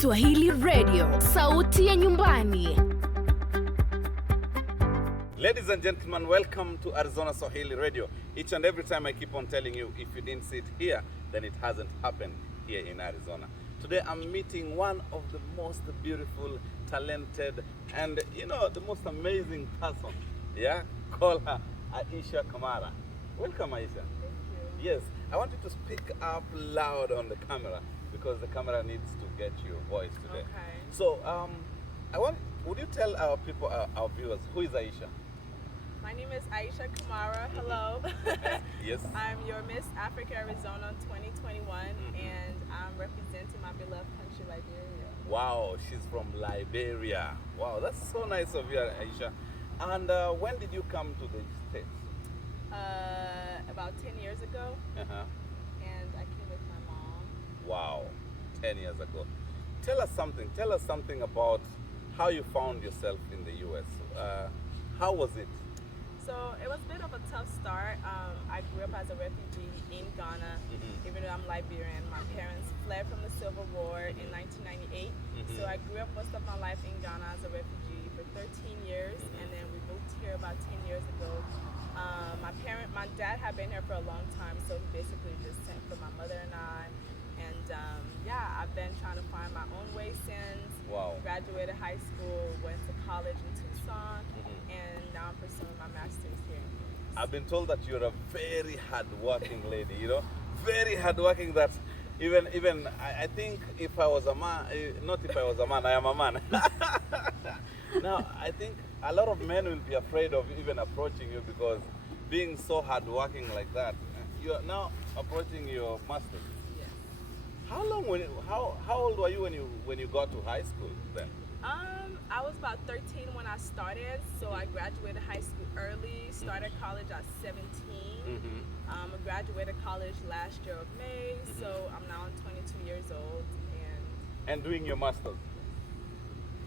Swahili Radio, sauti ya nyumbani. Ladies and gentlemen, welcome to Arizona Swahili Radio. Each and every time I keep on telling you, if you didn't see it here, then it hasn't happened here in Arizona. Today I'm meeting one of the most beautiful, talented, and the most amazing person. Yeah? Call her Aisha Kamara. Welcome, Aisha. Thank you. Yes, I want you to speak up loud on the camera because the camera needs to get your voice today. Okay. So, would you tell our people, our viewers, who is Aisha? My name is Aisha Kamara. Hello. Yes. I'm your Miss Africa Arizona 2021, and I'm representing my beloved country, Liberia. Wow, she's from Liberia. Wow, that's so nice of you, Aisha. And when did you come to the States? About 10 years ago, Uh-huh. and I came with my mom. Wow, 10 years ago. Tell us something about how you found yourself in the U.S. How was it? So it was a bit of a tough start. I grew up as a refugee in Ghana, even though I'm Liberian. My parents fled from the Civil War in 1998. So I grew up most of my life in Ghana as a refugee for 13 years, and then we moved here about 10 years ago. My dad had been here for a long time, so he basically just sent for my mother and I. And I've been trying to find my own way since. Wow. Graduated high school, went to college in Tucson, and now I'm pursuing my master's here. I've been told that you're a very hardworking lady, very hardworking that even I think if I was a man, not if I was a man, I am a man. Now, I think a lot of men will be afraid of even approaching you because being so hardworking like that, you are now approaching your master's. Yes. How old were you when you got to high school then? I was about 13 when I started, so I graduated high school early, started college at 17. I graduated college last year of May, so I'm now 22 years old. And doing your master's.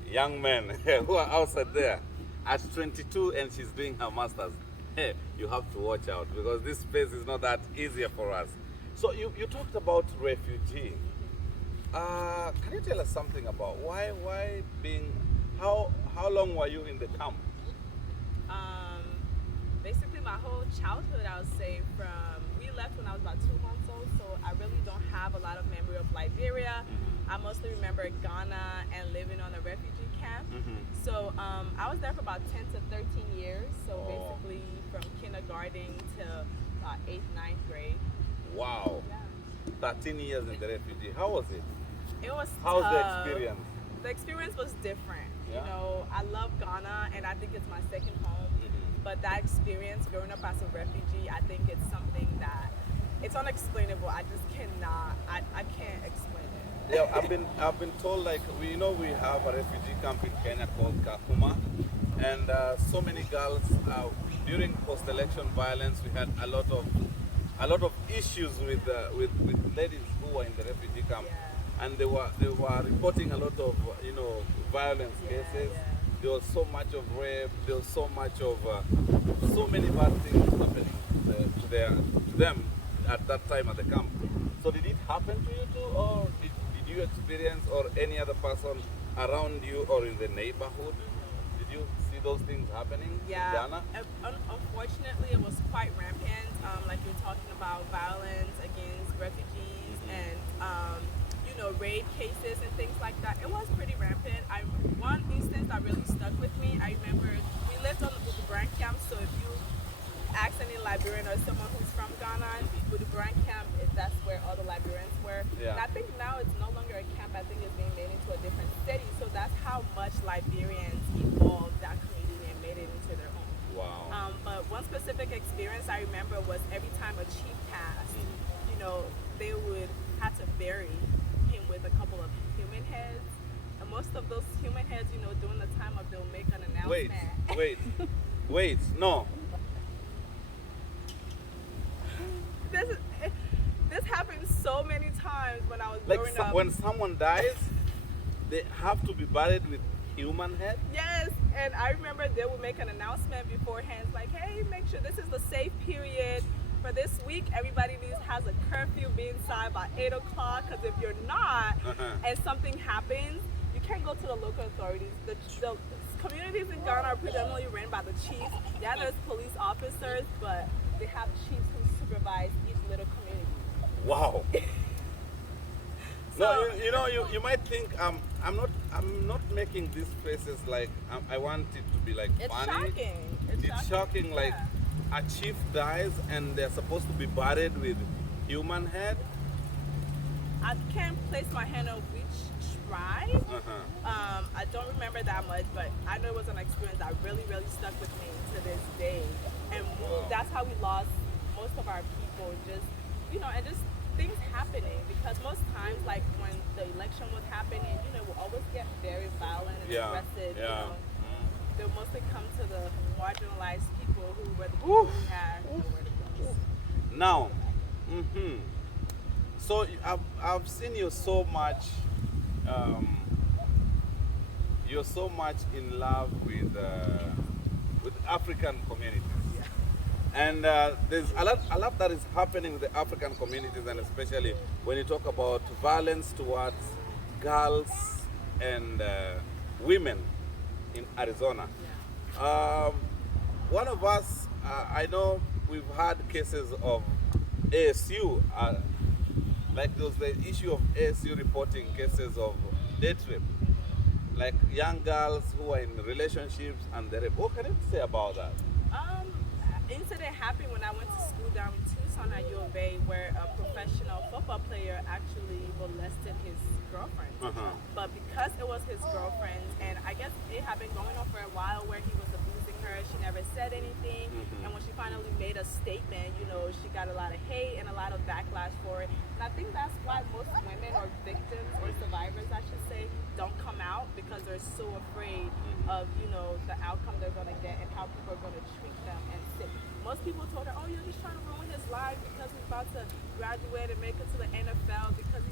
Young men who are outside there at 22 and she's doing her master's. Hey, you have to watch out because this space is not that easier for us. So you talked about refugee. Can you tell us something about why being, how long were you in the camp? Basically my whole childhood, I would say, we left when I was about 2 months old, so I really don't have a lot of memory of Liberia. I mostly remember Ghana and living on a refugee camp. So I was there for about 10 to 13 years, so basically from kindergarten to about 8th, 9th grade. Wow. Yeah. 13 years in the refugee. How was it? It was How's tough. the experience? The experience was different. Yeah. I love Ghana and I think it's my second home. But that experience growing up as a refugee, I think it's something that it's unexplainable. I just cannot. I can't explain it. Yeah, I've been told we have a refugee camp in Kenya called Kakuma, and so many girls during post-election violence we had a lot of issues with ladies who were in the refugee camp. Yeah. And they were reporting a lot of violence cases. Yeah. There was so much of rape. There was so much of so many bad things happening to them at that time at the camp. So did it happen to you too, or did you experience, or any other person around you or in the neighborhood? Did you see those things happening in Ghana? Unfortunately, it was quite rampant. Like you're talking about violence against refugees and raid cases and things like that. It was pretty rampant. One instance that really stuck with me, I remember we lived on the Budubrand camp, so if you ask any Liberian or someone who's from Ghana, Budubrand camp, that's where all the Liberians were. Yeah. And I think now it's no longer a camp, I think it's being made into a different city, so that's how much Liberians evolved that community and made it into their own. Wow. But one specific experience I remember was every time a chief passed, they would have to bury him with a couple of human heads. And most of those human heads, during the time of they'll make an announcement. Wait, no. This happened so many times when I was growing up. When someone dies, they have to be buried with human head? Yes, and I remember they would make an announcement beforehand, like, hey, make sure this is the safe period. for this week, everybody has a curfew, be inside by 8 o'clock, because if you're not, and something happens, you can't go to the local authorities. The communities in Ghana are predominantly ran by the chiefs. Yeah, there's police officers, but they have chiefs who supervise each little community. Wow. So, no, you might think I'm not making these faces like I want it to be like it's funny. shocking. It's shocking. Like a chief dies and they're supposed to be buried with human head. I can't place my hand on which tribe. I don't remember that much, but I know it was an experience that really, really stuck with me to this day. And that's how we lost most of our people. Just, and just things happening, because most times, like when the election was happening, we'll always get very violent and aggressive. They'll mostly come to the marginalized people who were the people who had nowhere to go. Now, so I've seen you so much. You're so much in love with African communities. And there's a lot that is happening with the African communities, and especially when you talk about violence towards girls and women in Arizona. One of us, I know we've had cases of ASU, like there was the issue of ASU reporting cases of date rape, like young girls who are in relationships and they're raped. What can you say about that? Incident happened when I went to school down in Tucson at U of A, where a professional football player actually molested his girlfriend. But because it was his girlfriend, and I guess it had been going on for a while where he was abusing her, she never said anything. And when she finally made a statement, she got a lot of hate and a lot of backlash for it. And I think that's why most women, or victims or survivors, I should say, don't come out, because they're so afraid of, the outcome they're going to get and how people are going to treat them and sit. Most people told her, oh, you're just trying to ruin his life because he's about to graduate and make it to the NFL, because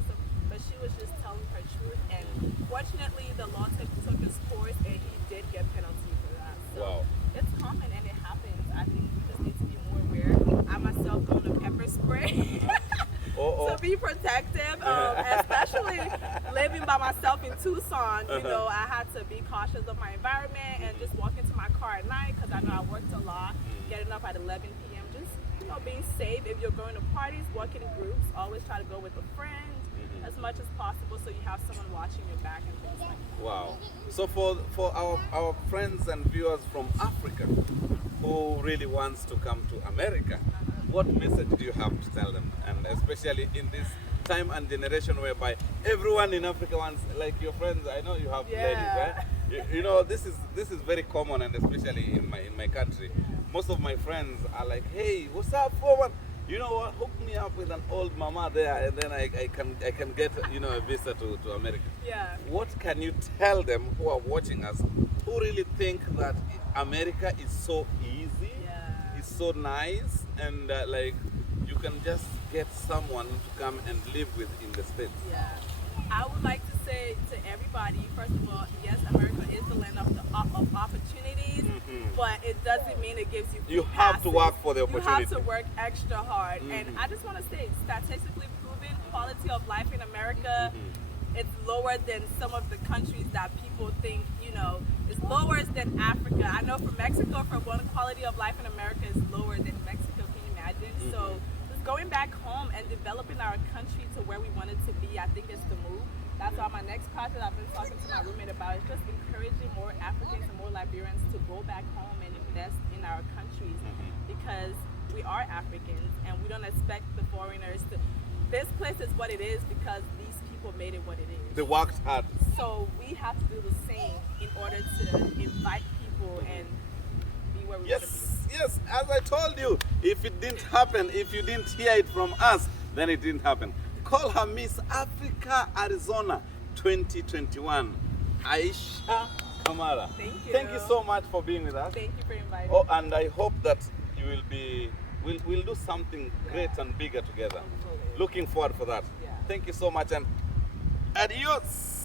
but she was just telling her truth. And fortunately, the law took its course, and he did get penalty for that. So it's common and it happens. I think we just need to be more aware. I myself own a pepper spray. To be protective, especially living by myself in Tucson, I had to be cautious of my environment and just walk into my car at night, because I know I worked a lot, getting up at 11 p.m. Just, being safe. If you're going to parties, walking in groups, always try to go with a friend as much as possible, so you have someone watching your back and things like that. Wow. So for our friends and viewers from Africa who really wants to come to America, what message do you have to tell them? And especially in this time and generation whereby everyone in Africa wants, like your friends, I know you have ladies, right? This is very common, and especially in my country. Most of my friends are like, hey, what's up, woman? You know what? Hook me up with an old mama there, and then I can get a visa to America. Yeah. What can you tell them who are watching us, who really think that America is so easy, it's so nice, and like you can just get someone to come and live with in the States? Yeah. I would like to say to everybody, first of all, yes, America is the land of opportunities, but it doesn't mean it gives you You have to work for the opportunity. You have to work extra hard. And I just want to say, statistically proven, quality of life in America, it's lower than some of the countries that people think, it's lower than Africa. I know for Mexico, for one, quality of life in America is lower than Mexico. Can you imagine? So just going back home and developing our country to where we want it to be, I think is the move. That's why my next project I've been talking to my roommate about is just encouraging more Africans and more Liberians to go back home and invest in our countries, because we are Africans and we don't expect the foreigners to. This place is what it is because these people made it what it is. They worked hard. So we have to do the same in order to invite people and be where we want to be. Yes, as I told you, if it didn't happen, if you didn't hear it from us, then it didn't happen. Call her Miss Africa Arizona 2021, Aisha Kamara. Thank you. Thank you so much for being with us. Thank you for inviting Oh, me. and I hope that you will be, we'll do something great and bigger together. Hopefully. Looking forward for that. Yeah. Thank you so much, and adios.